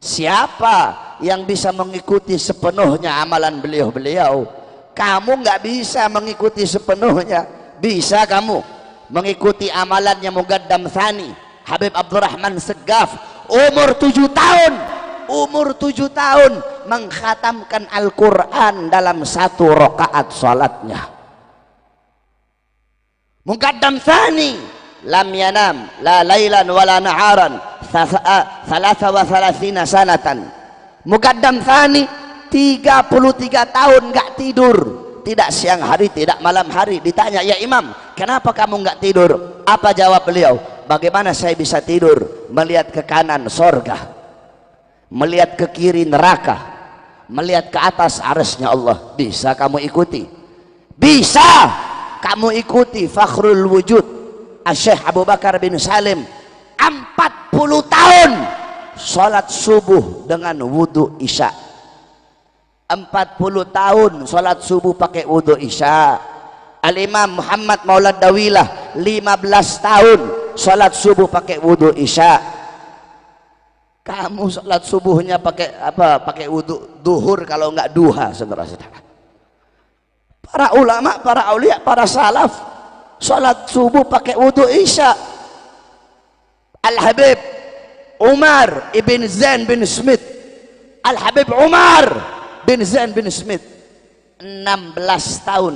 Siapa yang bisa mengikuti sepenuhnya amalan beliau-beliau? Kamu nggak bisa mengikuti sepenuhnya. Bisa kamu mengikuti amalannya Muqaddam Tsani Habib Abdurrahman Segaf, umur 7 tahun, umur 7 tahun mengkhatamkan Al-Quran dalam 1 rakaat salatnya. Muqaddam Tsani lam yanam la lailan wala naharan 33 sanatan. Muqaddam Tsani 33 tahun nggak tidur, tidak siang hari tidak malam hari. Ditanya, ya Imam, kenapa kamu nggak tidur? Apa jawab beliau? Bagaimana saya bisa tidur melihat ke kanan sorga, melihat ke kiri neraka, melihat ke atas arsy-Nya Allah? Bisa kamu ikuti? Bisa kamu ikuti Fakhrul Wujud Syekh Abu Bakar bin Salim, 40 tahun sholat subuh dengan wudhu isya. 40 tahun sholat subuh pakai wudhu isya. Al-Imam Muhammad Maulad Dawilah 15 tahun sholat subuh pakai wudhu isya. Kamu sholat subuhnya pakai apa? Pakai wudhu duhur kalau enggak duha, saudara-saudara. Para ulama, para aulia, para salaf sholat subuh pakai wudhu isya. Al-Habib Umar ibn Zain bin Smith, Al-Habib Umar bin Zain bin Smith 16 tahun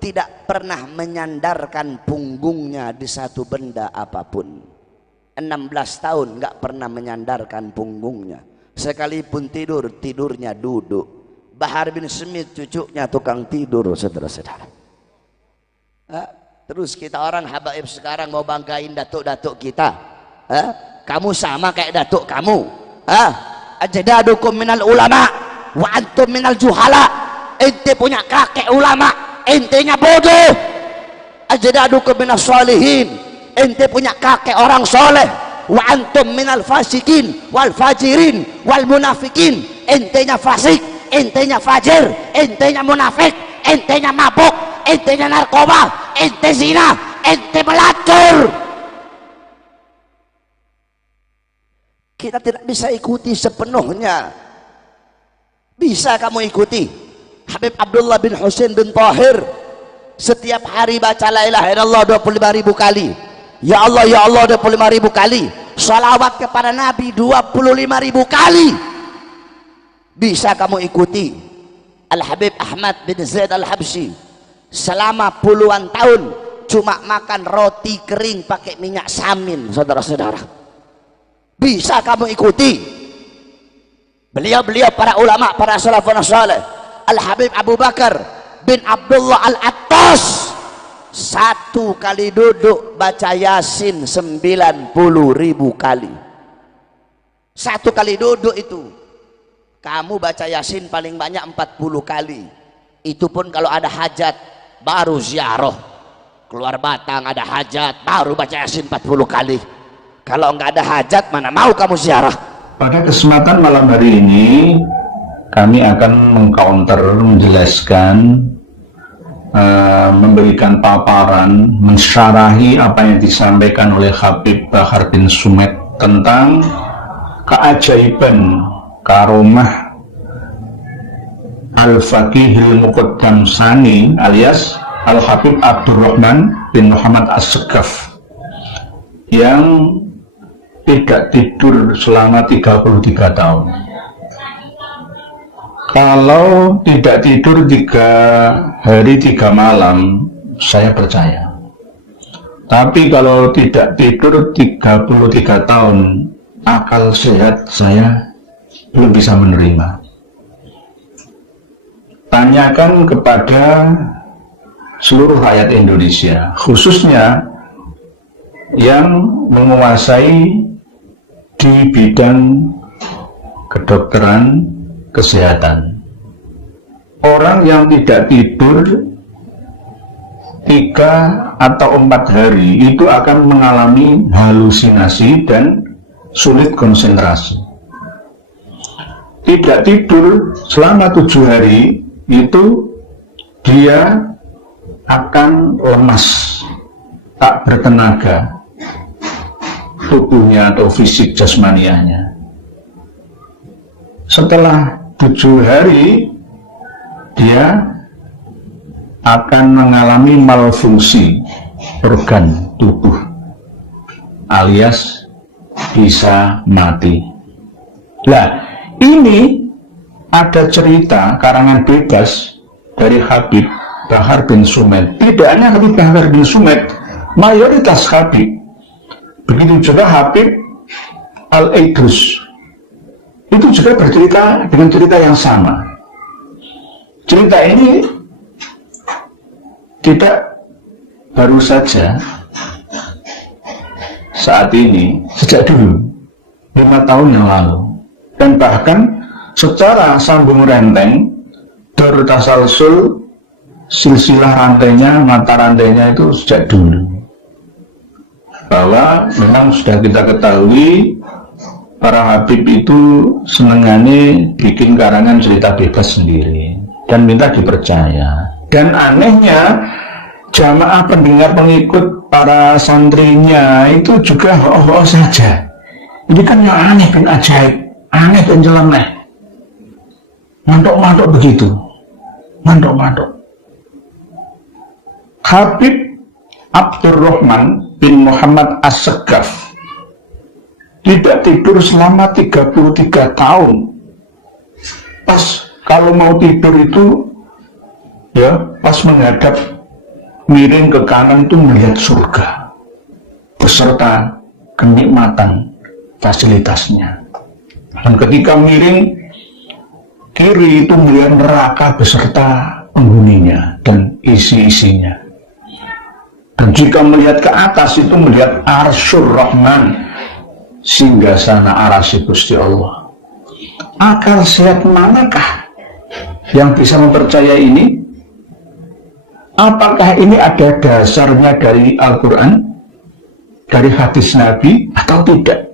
tidak pernah menyandarkan punggungnya di satu benda apapun. 16 tahun nggak pernah menyandarkan punggungnya, sekalipun tidur, tidurnya duduk. Bahar bin Smith cucunya tukang tidur, saudara-saudara. Terus kita orang habaib sekarang mau banggain datuk-datuk kita. Kamu sama kayak datuk kamu. Ajdadukum minal ulama wa antum minal juhala. Ente punya kakek ulama, entenya bodoh. Ajdadukum minas sholihin, ente punya kakek orang soleh. Wa antum minal fasikin wal fajirin wal munafikin, entenya fasik, entenya fajir, entenya munafik, entenya mabuk, entenya narkoba, ente zina, ente melacur. Kita tidak bisa ikuti sepenuhnya. Bisa kamu ikuti Habib Abdullah bin Husain bin Tahir, setiap hari baca la ilaha illallah 25.000 kali, ya Allah ya Allah 25.000 kali, salawat kepada Nabi 25.000 kali. Bisa kamu ikuti Al-Habib Ahmad bin Zaid Al-Habsyi, selama puluhan tahun cuma makan roti kering pakai minyak samin, saudara-saudara. Bisa kamu ikuti beliau-beliau para ulama, para salafun saleh. Al-Habib Abu Bakar bin Abdullah Al-Attas, 1 kali duduk baca Yasin 90.000 kali. 1 kali duduk itu kamu baca Yasin paling banyak 40 kali. Itu pun kalau ada hajat baru ziarah, keluar Batang ada hajat baru baca Yasin 40 kali. Kalau enggak ada hajat mana mau kamu ziarah. Pada kesempatan malam hari ini kami akan mengcounter, menjelaskan, memberikan paparan, mensyarahi apa yang disampaikan oleh Habib Bahar bin Sumet tentang keajaiban karomah Al-Faqihil Muqaddam Tsani alias Al-Habib Abdurrahman bin Muhammad As-Segaf yang tidak tidur selama 33 tahun. Kalau tidak tidur 3 hari 3 malam, saya percaya. Tapi kalau tidak tidur 33 tahun, akal sehat saya belum bisa menerima. Tanyakan kepada seluruh rakyat Indonesia, khususnya yang menguasai di bidang kedokteran, kesehatan. Orang yang tidak tidur 3 atau 4 hari itu akan mengalami halusinasi dan sulit konsentrasi. Tidak tidur selama 7 hari itu dia akan lemas, tak bertenaga, tubuhnya atau fisik jasmanianya. Setelah 7 hari dia akan mengalami malfungsi organ tubuh alias bisa mati. Nah, ini ada cerita karangan bebas dari Habib Bahar bin Sumed. Tidak hanya Habib Bahar bin Sumed, mayoritas Habib. Begitu juga Habib Al-Idrus. Itu juga bercerita dengan cerita yang sama. Cerita ini tidak baru saja saat ini, sejak dulu 5 tahun yang lalu, dan bahkan secara sambung renteng Darut Tasalsul, silsilah rantainya, mata rantainya itu sejak dulu, bahwa memang sudah kita ketahui para Habib itu senengannya bikin karangan cerita bebas sendiri dan minta dipercaya. Dan anehnya jamaah pendengar pengikut para santrinya itu juga ho-ho saja. Ini kan yang aneh dan ajaib, aneh dan nyeleneh, mantok-mantok begitu, mantok-mantok. Habib Abdurrahman bin Muhammad As-Segaf tidak tidur selama 33 tahun. Pas kalau mau tidur itu ya pas menghadap miring ke kanan itu melihat surga beserta kenikmatan fasilitasnya, dan ketika miring kiri itu melihat neraka beserta penghuninya dan isi-isinya, dan jika melihat ke atas itu melihat Arsyur Rahman, singgasana arasy Gusti Allah. Akal sehat manakah yang bisa mempercayai ini? Apakah ini ada dasarnya dari Al-Quran, dari hadis Nabi, atau tidak?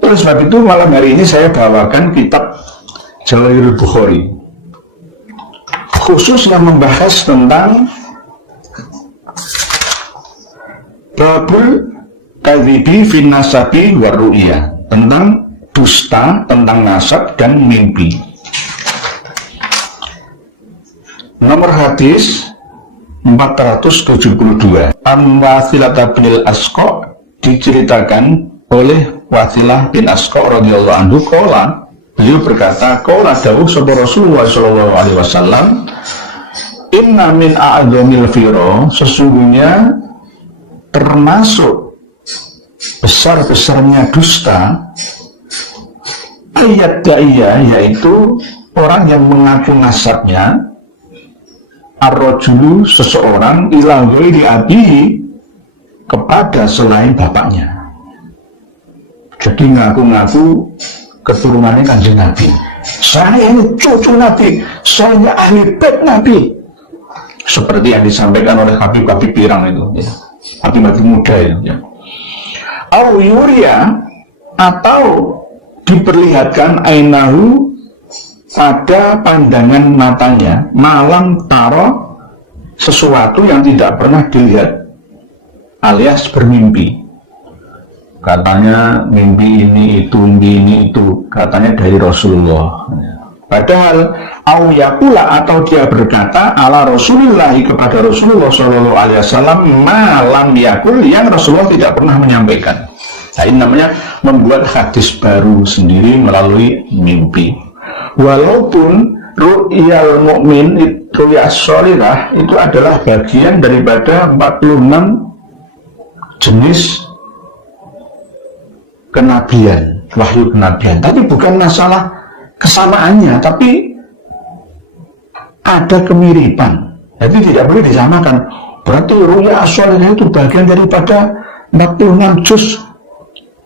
Oleh sebab itu malam hari ini saya bawakan kitab Jalailul Bukhari, khusus yang membahas tentang Babul Kadhibi fin nasabi wa ru'iyah, tentang dusta, tentang nasab dan mimpi. Nomor hadis 472. An Wasilah bin Asqa, diceritakan oleh Wasilah bin Asqa radhiyallahu anhu, qala, beliau berkata, qala dawuh sapa Rasulullah sallallahu alaihi wasallam, inna min a'dzamil fira, sesungguhnya termasuk besar-besarnya dusta, ayat da'iyah, yaitu orang yang mengaku nasabnya, ar-rajulu, seseorang, ila ghairi abihi, kepada selain bapaknya. Jadi ngaku-ngaku keturunannya Kanjeng Nabi, saya ini cucu Nabi, saya ini ahli bait Nabi, seperti yang disampaikan oleh Habib-Habib Pirang itu, ya. Habib-Habib muda itu, ya. Au yuria, atau diperlihatkan ainahu, pada pandangan matanya, malam taro, sesuatu yang tidak pernah dilihat, alias bermimpi. Katanya mimpi ini itu, katanya dari Rasulullah. Padahal au yakula, atau dia berkata ala Rasulullah, kepada Rasulullah sallallahu alaihi wasallam, malam yakul, yang Rasulullah tidak pernah menyampaikan. Nah, ini namanya membuat hadis baru sendiri melalui mimpi. Walaupun ru'yal mu'min, ru'yas sholihah, itu adalah bagian daripada 46 jenis kenabian, wahyu kenabian. Tapi bukan masalah kesamaannya, tapi ada kemiripan. Jadi tidak boleh disamakan. Berarti ru'yas sholihah itu bagian daripada 46 juz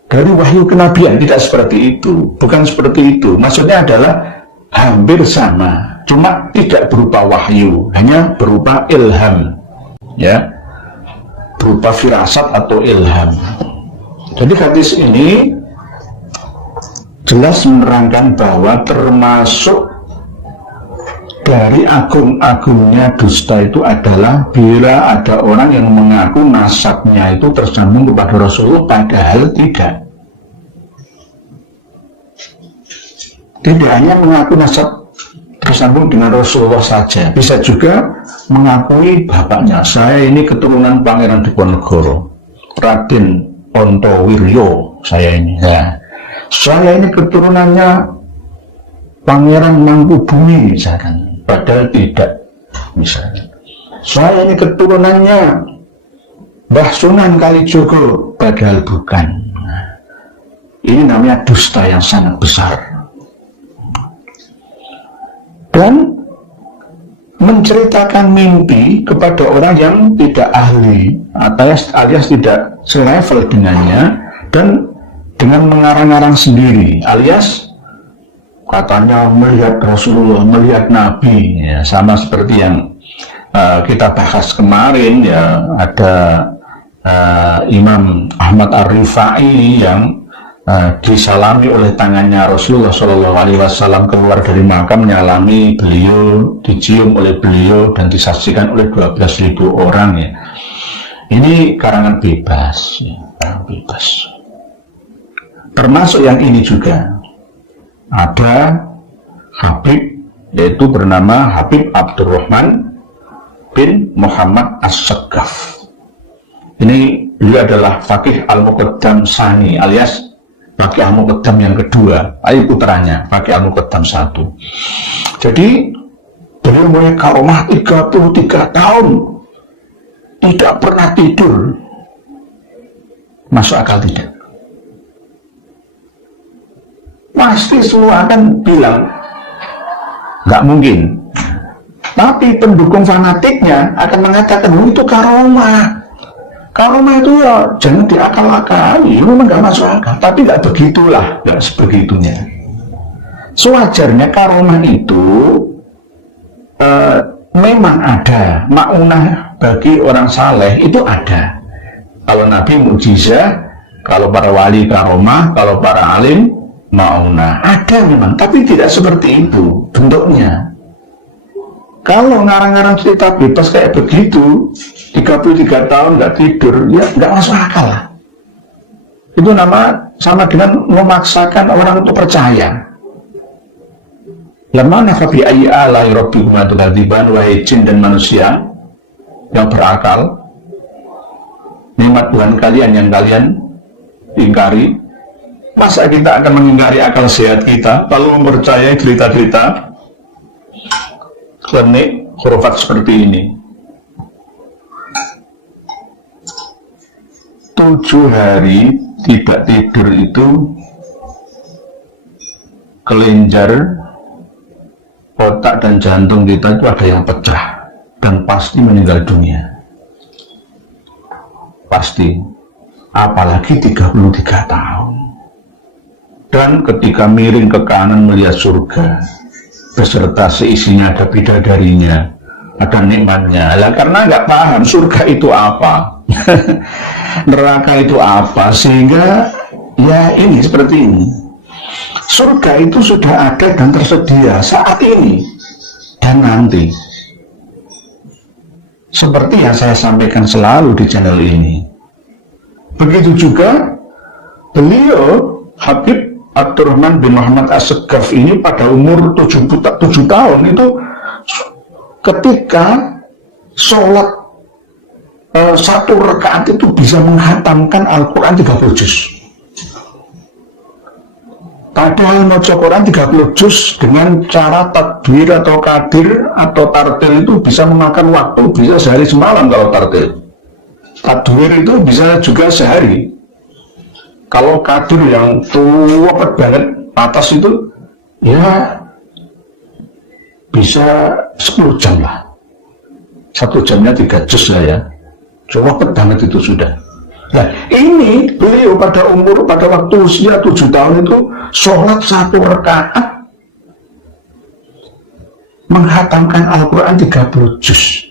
dari wahyu kenabian. Tidak seperti itu, bukan seperti itu. Maksudnya adalah hampir sama, cuma tidak berupa wahyu, hanya berupa ilham, ya, berupa firasat atau ilham. Jadi hadis ini jelas menerangkan bahwa termasuk dari agung-agungnya dusta itu adalah bila ada orang yang mengaku nasabnya itu tersambung kepada Rasulullah padahal tidak. Tidak hanya mengaku nasab tersambung dengan Rasulullah saja, bisa juga mengakui bapaknya, saya ini keturunan Pangeran Diponegoro, Raden Ontowiryo, saya ini keturunannya Pangeran Mangkubumi misalkan. Padahal tidak, misalnya. Saya ini keturunannya Mbah Sunan Kalijogo, padahal bukan. Nah, ini namanya dusta yang sangat besar. Dan menceritakan mimpi kepada orang yang tidak ahli, alias tidak selevel dengannya, dan dengan mengarang-arang sendiri, alias katanya melihat Rasulullah, melihat Nabi, ya, sama seperti yang kita bahas kemarin, ya, ada Imam Ahmad Ar-Rifai yang disalami oleh tangannya Rasulullah SAW keluar dari makam, menyalami beliau, dicium oleh beliau, dan disaksikan oleh 12.000 orang, ya. Ini karangan bebas, ya, karangan bebas. Termasuk yang ini juga. Ada Habib, yaitu bernama Habib Abdurrahman bin Muhammad As-Saqqaf. Ini beliau adalah Faqih Al-Muqaddam Sani, alias Faqih Al-Muqaddam yang kedua, putranya Faqih Al-Muqaddam 1. Jadi beliau mulai karomah 33 tahun tidak pernah tidur. Masuk akal tidak? Pasti semua akan bilang nggak mungkin, tapi pendukung fanatiknya akan mengatakan itu karomah. Karomah itu ya jangan diakal-akali, memang nggak masuk akal, tapi nggak begitulah, nggak sebegitunya. Sewajarnya karomah itu memang ada maunah bagi orang saleh, itu ada. Kalau Nabi mukjizat, kalau para wali karomah, kalau para alim maunah, ada memang, tapi tidak seperti itu bentuknya. Kalau ngarang-ngarang cerita bebas kayak begitu, 33 tahun nggak tidur, ya nggak masuk akal lah. Itu sama dengan memaksakan orang untuk percaya. Lamana fabi ayyi alai rabbikuma tukadziban, wahai jin dan manusia yang berakal, nikmat Tuhan kalian yang kalian ingkari. Masa kita akan mengingkari akal sehat kita lalu mempercayai cerita-cerita klinik khurafat seperti ini? 7 hari tidak tidur itu kelenjar otak dan jantung kita itu ada yang pecah dan pasti meninggal dunia. Pasti. Apalagi 33 tahun. Dan ketika miring ke kanan melihat surga beserta seisinya, ada bidadarinya, ada nikmatnya. Lah karena nggak paham surga itu apa, neraka itu apa, sehingga ya ini seperti ini. Surga itu sudah ada dan tersedia saat ini dan nanti. Seperti yang saya sampaikan selalu di channel ini. Begitu juga beliau Habib Abdurrahman bin Muhammad As-Saqqaf ini pada umur 7 tahun itu ketika sholat 1 rakaat itu bisa menghatamkan Al-Quran 30 juz. Padahal maca Quran 30 juz dengan cara tadbir atau kadir atau tartil itu bisa memakan waktu, bisa sehari semalam kalau tartil. Tadbir itu bisa juga sehari. Kalau kadir yang tua banget atas itu ya bisa 10 jam lah. 1 jamnya 3 juz lah ya. Coba banget itu sudah. Nah ini beliau pada waktu usia 7 tahun itu sholat 1 rakaat menghatamkan Al-Quran 30 juz.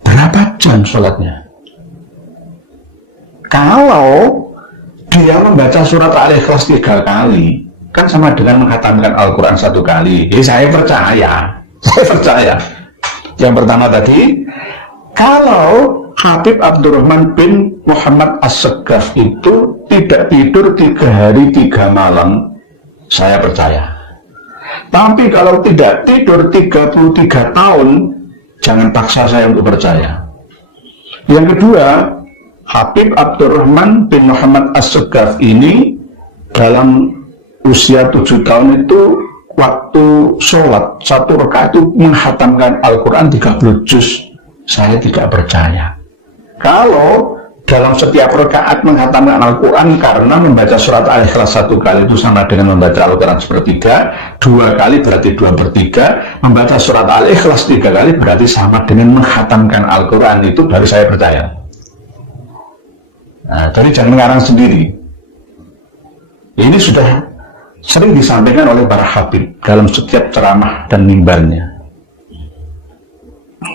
Berapa jam sholatnya? Kalau dia membaca surat Al-Ikhlas 3 kali, kan sama dengan menghatamkan Al-Quran 1 kali. Jadi saya percaya. Yang pertama tadi, kalau Habib Abdurrahman bin Muhammad As-Segaf itu tidak tidur 3 hari 3 malam, saya percaya. Tapi kalau tidak tidur 33 tahun, jangan paksa saya untuk percaya. Yang kedua, Habib Abdurrahman bin Muhammad As-Segaf ini dalam usia 7 tahun itu, waktu sholat 1 rakaat itu menghatamkan Al-Quran 30 juz. Saya tidak percaya. Kalau dalam setiap rakaat menghatamkan Al-Quran karena membaca surat Al-Ikhlas 1 kali itu sama dengan membaca Al-Quran sepertiga, 2 kali berarti 2/3, membaca surat Al-Ikhlas 3 kali berarti sama dengan menghatamkan Al-Quran, itu baru saya percaya. Nah, jadi jangan mengarang sendiri. Ini sudah sering disampaikan oleh para habib dalam setiap ceramah dan mimbarnya.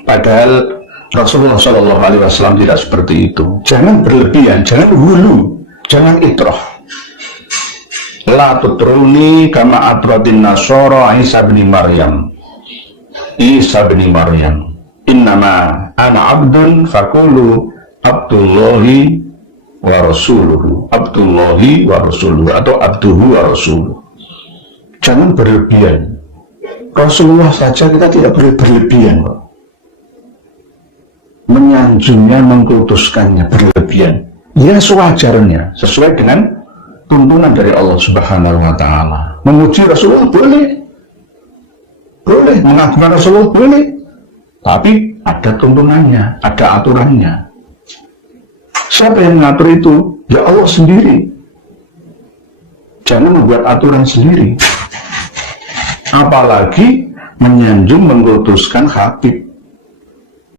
Padahal Rasulullah SAW tidak seperti itu. Jangan berlebihan, jangan hulu, jangan itroh. La tutruni kama atratin nasara Isa bin Maryam. Innama ana abdun fakulu Abdullahi wa rasuluhu. Abdullahi wa rasuluhu atau abduhu wa rasuluhu. Jangan berlebihan. Rasulullah saja kita tidak boleh berlebihan, kok. Menyanjungnya, mengkultuskannya berlebihan. Ya sewajarnya, sesuai dengan tuntunan dari Allah Subhanahu wa Ta'ala. Memuji Rasulullah boleh, mengagungkan Rasulullah boleh, tapi ada tuntunannya, ada aturannya. Siapa yang mengatur itu? Ya Allah sendiri. Jangan membuat aturan sendiri. Apalagi menyanjung, mengkultuskan habib.